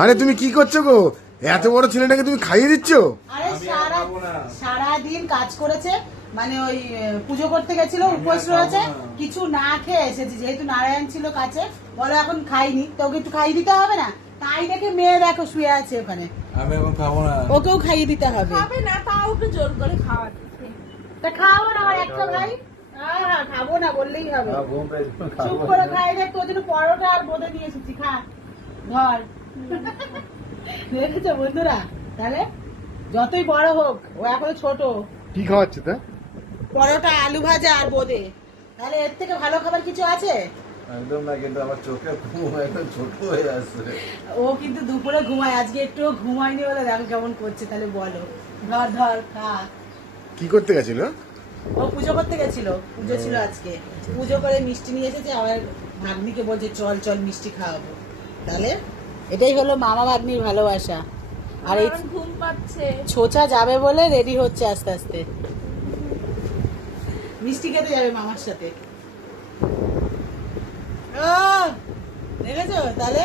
আরে তুমি কি করছো গো? এত বড় ছেলেটাকে তুমি খাইয়ে দিচ্ছ? আরে সারাদিন কাজ করেছে, মানে ওই পুজো করতে গেছিল, উপোস রয়েছে, কিছু না খেয়ে এসেছে। যেহেতু নারায়ণ ছিল কাছে, বলো এখন খাইনি, তো ওকে একটু খাইয়ে দিতে হবে না? তাই দেখে মেয়ে দেখো শুয়ে আছে ওখানে। আমি এখন খাবো না। ওকেও খাইয়ে দিতে হবে। খাবে না, তাও ওকে জোর করে খাওয়াতে। তা খাও না আমার একটা ভাই। হ্যাঁ খাবো না বললেই হবে। চুপ করে খাই দেখ, তোর জন্য পরোটা আর বোঁদে নিয়ে এসেছি, খা ধর। দেখেছো বন্ধুরা? তাহলে যতই বড় হোক, ও এখনো ছোট। কি খাওয়াচ্ছে তা? পরোটা, আলু ভাজা আর বোঁদে। তাহলে এর থেকে ভালো খাবার কিছু আছে? একদম না, কিন্তু আমার চোখে ঘুম একদম ছোট হয়ে আসছে। ও কিন্তু দুপুরে ঘুমায়, আজকে একটু ঘুমায়নি বলে দেখো কেমন করছে। তাহলে বলো, ধর ধর খা। কি করতে গেছিল? ও পুজো করতে গেছিল, পুজো ছিল আজকে। পুজো করে মিষ্টি নিয়ে এসেছে, আবার ভাগ্নিকে বলছে চল চল মিষ্টি খাওয়াবো। তাহলে এটাই হলো মামা ভাগ্নির ভালোবাসা। আর এই আমার ঘুম পাচ্ছে। ছোচা যাবে বলে রেডি হচ্ছে আস্তে আস্তে, মিষ্টি খেতে যাবে মামার সাথে। ও দেখেছো? তাহলে